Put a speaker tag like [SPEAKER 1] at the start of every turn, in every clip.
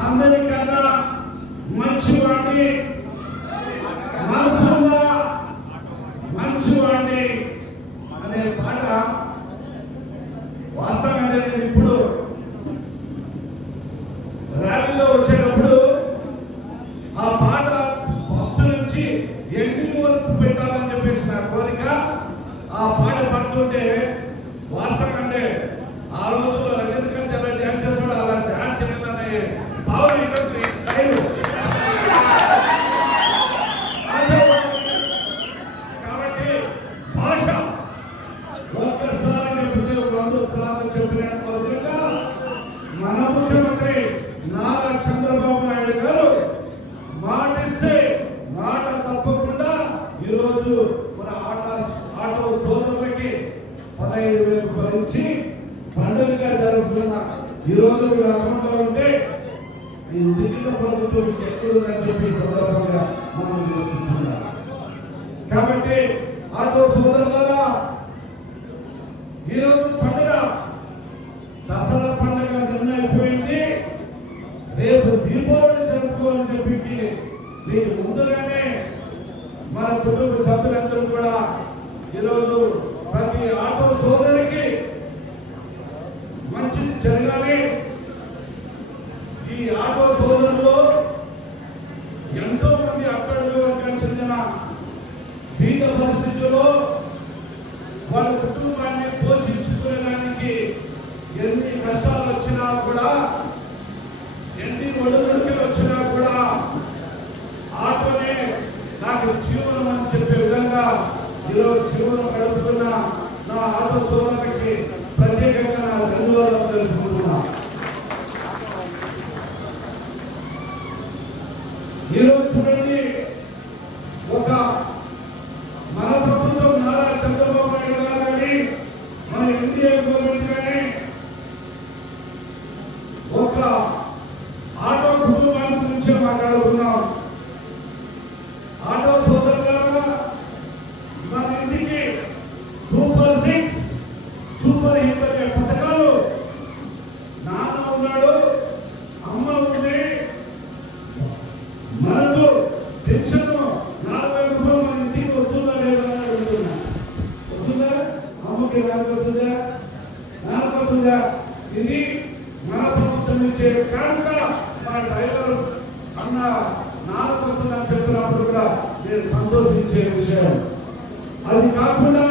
[SPEAKER 1] అందరికన్నా మంచివాడిని. మనసుగా మంచివాడిని అనే పాట వాస్తవంగా నేను ఇప్పుడు ర్యాలీలో వచ్చేటప్పుడు ఆ పాట ఫస్ట్ నుంచి ఎండింగ్ వరకు పెట్టాలని చెప్పేసి నా కోరిక ఆ పాట పాడుతుంటే వాస్తవంగా అంటే ఆ రోజుల్లో రజనీకాంత్ ఎలా డ్యాన్స్ చేసాడు అలా డ్యాన్స్ చేయాలనే పవర్ ఇండస్ట్రీ స్టైల్ కాబట్టి భాష ఒక్కసారి చెప్తే వంద సార్లు చెప్పినట్టు విధంగా మన ముఖ్యమంత్రి నారా చంద్రబాబు నాయుడు గారు మాటిస్తే మాట తప్పకుండా ఈరోజు మన ఆటో ఆటో సోదరులకి పదహైదు వేలు భరించి పండుగగా జరుగుతున్న ఈ రోజు మీరు అకౌంట్లో ఉంటే ఈ దిగుల ప్రభుత్వం ఎక్కడుందని చెప్పి సందర్భంగా మనం చేసుకుంటున్నాం కాబట్టి ఆటో సోదరులారా ఈరోజు పండుగ దసరా పండుగ నిన్న అయిపోయింది రేపు దీపావళి జరుపుకోవాలని చెప్పి దీనికి ముందుగానే మన కుటుంబ సభ్యులందరూ కూడా ఈరోజు ప్రతి ఆటో సోదరుడికి మంచిది జరగాలి ఈ ఆటో సోదరులో ఎంతో మంది అక్కడి వర్గానికి చెందిన బీద పరిస్థితుల్లో వాళ్ళ కుటుంబాన్ని పోషించుకునేదానికి ఎన్ని కష్టాలు వచ్చినా కూడా ఎన్ని ఒడిదుడుకులు వచ్చినా కూడా ఆటోనే నాకు జీవనం అని చెప్పే విధంగా ఈరోజు జీవనం గడుపుతున్న నా ఆటో సోదరులకి ప్రత్యేకంగా నా ధన్యవాదాలు తెలుపుకుంటున్నా ఈరోజు చూడండి ఒక మన ప్రభుత్వం నారా చంద్రబాబు నాయుడు గారు కానీ మన ఎన్డీఏ గవర్నమెంట్ కానీ ఒక ఆటో కుటుంబాల గురించి మాట్లాడుతున్నాం ఆటో సోదరులారా మన ఇంటికి సూపర్ సిక్స్ సూపర్ హిట్ అనే పథకాలు నాన్న ఉన్నాడు అమ్మ ఉంది. మనకు పెన్షన్ నలభై రూపాయలు మన ఇంటికి వస్తుందా లేదా అని అడుగుతున్నా. వస్తుందా? అమ్మకి నాలుగు వస్తుందా? నాలుగు వస్తుందా? ఇది మన ప్రభుత్వం ఇచ్చే డ్రైవర్ అన్న నాలుగు వస్తుందని చెప్పినప్పుడు కూడా నేను సంతోషించే విషయం. అది కాకుండా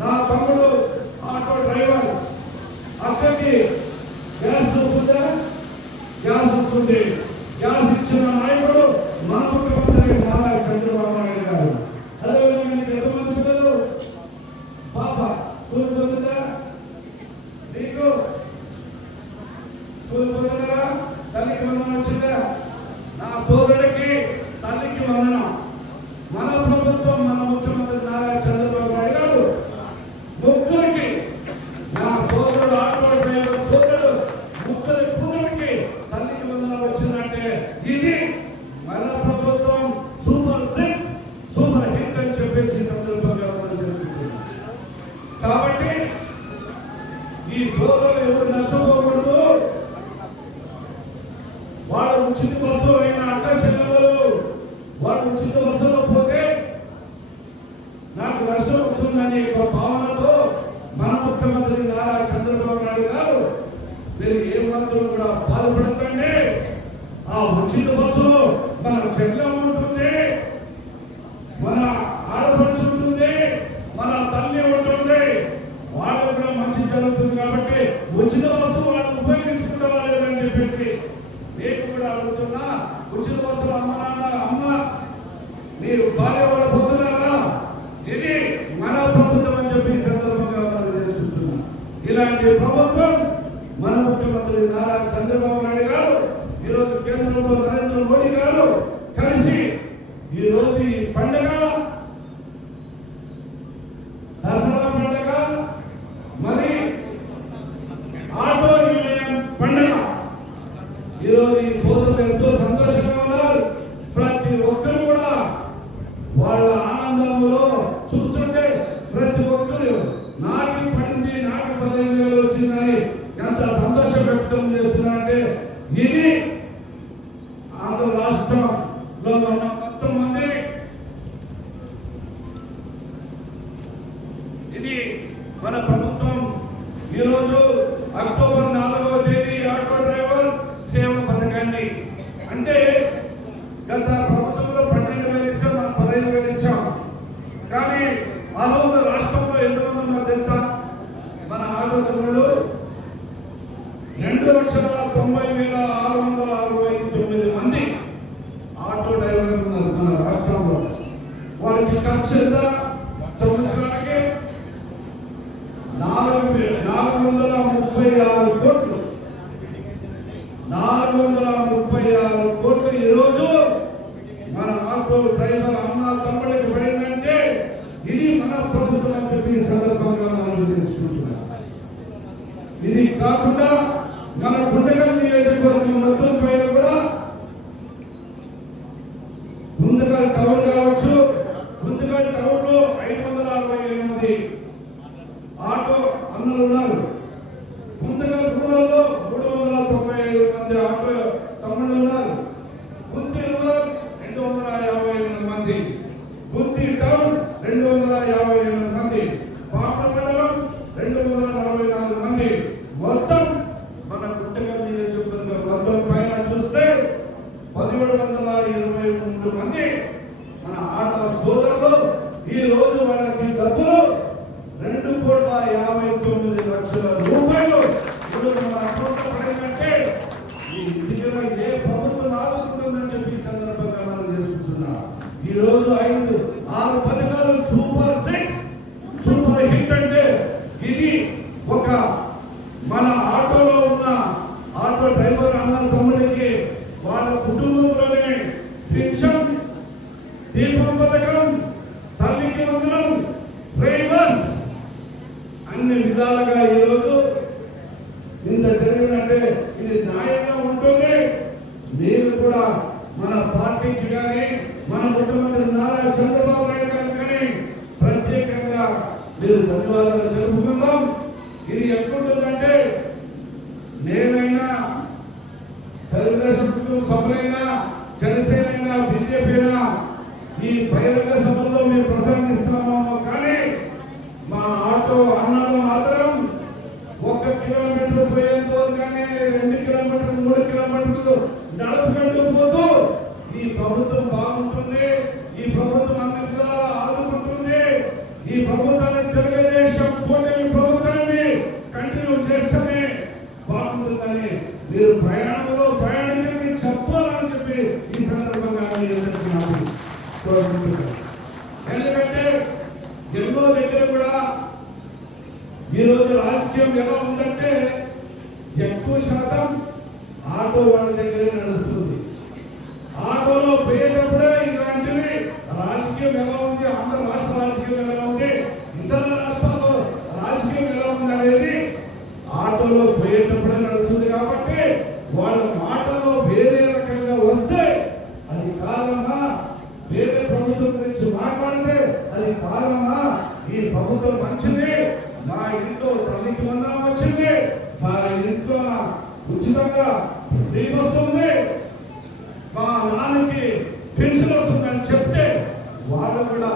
[SPEAKER 1] నా తమ్ముడు అక్కడికి గ్యాస్ వస్తుందా గ్యాస్ వస్తుంది గ్యాస్ ఇచ్చిన నాయకుడు మన ముఖ్యమంత్రి నారా చంద్రబాబు నాయుడు గారు అదేవిధంగా నీకు ఎంతమంది పిల్లలు పాప స్కూల్ పోతుందా నీకు స్కూల్ పోతున్నారా తల్లికి వందనం వచ్చిందా నా సోదరుడికి తల్లికి వందనం మన ప్రభుత్వం మన ముఖ్యమంత్రి నారా చంద్రబాబు నాయుడు గారు ముగ్గురికి నా సోదరుడు ఆటో డ్రైవర్ సోదరుడు ముగ్గురి కూతురికి తల్లికి వందనం వచ్చిందంటే ఇది మన ప్రభుత్వం సూపర్ సిక్స్ సూపర్ హిట్ అని చెప్పేసి ఈ సందర్భంగా మనం జరుగుతుంది కాబట్టి ఈ సోదరులు ఎవరు నష్టపోకూడదు. వాళ్ళ ఉచిత బస్సు అయిన అక్క చెల్లెలు వాళ్ళ ఉచిత బస్సులో పోతే నాకు నష్టం వస్తుందని ఒక భావనతో మన ముఖ్యమంత్రి నారా చంద్రబాబు నాయుడు గారు మీరు ఏ మాత్రం కూడా బాధపడకండి. ఆ ఉచిత బస్సులో మన చెల్లె ఉంటుంది మన ఆడపడుచు ఉంటుంది మన తల్లి ఉంటుంది వాళ్ళకు కూడా మంచి జరుగుతుంది కాబట్టి ఉచిత బస్సు వాళ్ళు ఉపయోగించుకుంటారా లేదని చెప్పేసి నేను కూడా అడుగుతున్నా కూర్చుని బస్సులు అమ్మ నాన్న అమ్మ మీరు భార్య వాళ్ళ పొందున్నారా? ఇది మన ప్రభుత్వం అని చెప్పి సందర్భంగా మనం ఇలాంటి ప్రభుత్వం మన ముఖ్యమంత్రి నారా చంద్రబాబు నాయుడు గారు ఈరోజు కేంద్రంలో నరేంద్ర మోడీ గారు కలిసి ఈ రోజు ఈ పండుగ దసరా పండుగ మరి ఆటో యూనియన్ పండుగ ఈరోజు ఈ సోదరులు ఎంతో సంతోషంగా ఉన్నారు ప్రతి ఒక్కరు కూడా వాళ్ళ ఆనందంలో చూస్తుంటే ప్రతి ఒక్కరు నాటి పడింది నాటి పదహైదు వేలు వచ్చిందని ఎంత సంతోషం వ్యక్తం చేస్తున్నారు అక్టోబర్ నాలుగవ తేదీ ఆటో డ్రైవర్ సేవ పథకాన్ని. అంటే గత ప్రభుత్వంలో పన్నెండు వేలు ఇచ్చాం మనం పదహైదు వేలు ఇచ్చాం. కానీ అహోమ రాష్ట్రంలో ఎంతమంది ఉన్నారో తెలుసా? మన ఆటో తమ్ముళ్ళు రెండు లక్షల తొంభై వేల ఆరు వందల అరవై తొమ్మిది మంది ఆటో డ్రైవర్లు ఉన్నారు మన రాష్ట్రంలో. వాళ్ళకి ఖర్చు ఎంత సంవత్సరానికి నాలుగు వే- నాలుగు వందల ముప్పై ఆరు కోట్లు నాలుగు వందల ముప్పై ఆరు కోట్లు ఈరోజు మన ఆటో డ్రైవర్ అన్న తమ్ముడికి పడిందంటే ఇది మన ప్రభుత్వం అని చెప్పి సందర్భంగా మనం చేసుకుంటున్నాం ఇది కాకుండా మన గుండెగల్ నియోజకవర్గం మొత్తం పైన కూడా గుంతకల్ టౌన్ కావచ్చు గుంతకల్ టౌన్లో ఐదు వందల అరవై ఎనిమిది ఆటో అన్నలు ఉన్నారు గుంతకల్ రూరల్లో మూడు వందల తొంభై ఐదు మంది ఆటో తమ్ముళ్ళు ఉన్నారు గుంతి రూరల్ రెండు వందల యాభై ఎనిమిది మంది గుంతి టౌన్ రెండు వందల యాభై ఎనిమిది మంది పాపడ మండలం రెండు వందల నలభై నాలుగు మంది మొత్తం మన గుంటకల్ నియోజకవర్గం మొత్తం పైన చూస్తే పదిహేడు వందల ఇరవై మూడు మంది మన ఆట సోదరులు ఈ రోజు వాళ్ళకి డబ్బులు రెండు కోట్ల యాభై తొమ్మిది లక్షల రూపాయలు ఈరోజు మన అకౌంట్లో పడిందంటే ఈ నిధిలో ఏ ప్రభుత్వం ఆదుకుంటుందని చెప్పి ఈ సందర్భంగా మనం చేసుకుంటున్నాం ఈ రోజు ఐదు ఆరు పథకాలు సూపర్ సిక్స్ సూపర్ హిట్ అంటే ఇది ఒక మన ఆటోలో ఉన్న ఆటో డ్రైవర్ అన్న తమ్ముడికి వాళ్ళ కుటుంబంలోనే పెన్షన్ దీపం పథకం తల్లికి వందనం డ్రైవర్స్ అన్ని విధాలుగా ఈరోజు ఇంత జరిగినంటే ఇది న్యాయంగా ఉంటుంది? మీరు కూడా మన పార్టీకి కానీ మన ముఖ్యమంత్రి నారా చంద్రబాబు నాయుడు గారికి కానీ ప్రత్యేకంగా మీరు ధన్యవాదాలు జరుపుకుందాం ఇది ఎట్లుంటుందంటే నేనైనా తెలుగుదేశం కుటుంబ సభ్యులైనా జనసేన అయినా బీజేపీ అయినా ఈ బహిరంగ సభల్లో మేము ప్రసంగిస్తున్నాము కానీ మా ఆటో అన్నాలు మాత్రం ఒక కిలోమీటర్ పోయేంత వరకు కానీ రెండు కిలోమీటర్లు మూడు కిలోమీటర్లు నడుపుకుంటూ పోతూ ఈ ప్రభుత్వం బాగుంటుంది ఈ ప్రభుత్వం అన్ని విధాలా ఆదుకుంటుంది ఈ ప్రభుత్వాన్ని తెలుగుదేశం కూటమి ప్రభుత్వాన్ని కంటిన్యూ చేస్తేనే కానీ మీరు ప్రయాణంలో ప్రయాణమే మీరు చెప్పాలని చెప్పి ఈ సందర్భంగా మీ కోరుకుంటున్నాను. ఎందుకంటే ఎన్నో దగ్గర కూడా ఈరోజు రాజకీయం ఎలా ఉందంటే ఎక్కువ శాతం ఆటో వాళ్ళ దగ్గరే నడుస్తుంది ఆటోలో పోయేటప్పుడే ఇలాంటివి రాజకీయం ఎలా ఉంది ఆంధ్ర రాష్ట్ర రాజకీయం ఎలా ఉంది ఇతర రాష్ట్రాల్లో రాజకీయం ఎలా ఉంది అనేది ఆటోలో పోయేటప్పుడే నడుస్తుంది కాబట్టి వాళ్ళ మాటలో వేరే రకంగా వస్తే అది కాదమ్మా వేరే ప్రభుత్వం గురించి మాట్లాడితే అది కాదమ్మా ఈ ప్రభుత్వం మంచిది మా ఇంట్లో తల్లికి వందనం వచ్చింది మా ఇంట్లో ఉచితంగా ఫ్రీ వస్తుంది. మా నాన్నకి పెన్షన్ వస్తుందని చెప్తే వాళ్ళు కూడా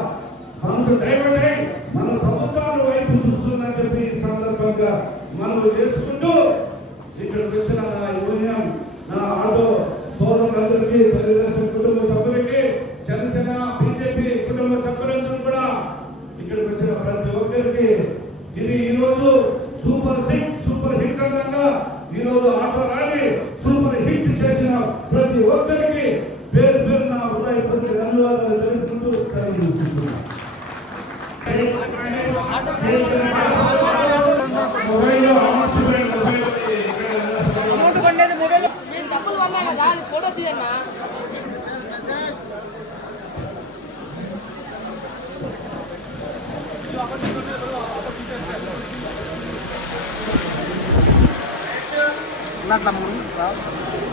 [SPEAKER 1] మనసు డైవర్ట్ అయి మన ప్రభుత్వాన్ని వైపు చూస్తుందని చెప్పి ఈ సందర్భంగా మనం చేసుకుంటూ ఇక్కడికి వచ్చిన నా యూనియన్ నా ఆటో సోదరులందరికీ తెలుగుదేశం కుటుంబ సభ్యులకి జనసేన బీజేపీ కుటుంబ సభ్యులందరూ కూడా ఇక్కడికి వచ్చిన ప్రతి ఒక్కరికి ఇది ఈ రోజు సూపర్ సిక్స్ సూపర్ హిట్ అనగా ఈరోజు ఆటో ర్యాలీ సూపర్ హిట్ చేసిన ప్రతి ఒక్కరికి పేరు పేరు నా హృదయపూర్వక ధన్యవాదాలు తెలుపుకుంటూ కలిగి
[SPEAKER 2] అమౌంట్ పండేది Ratlamuru.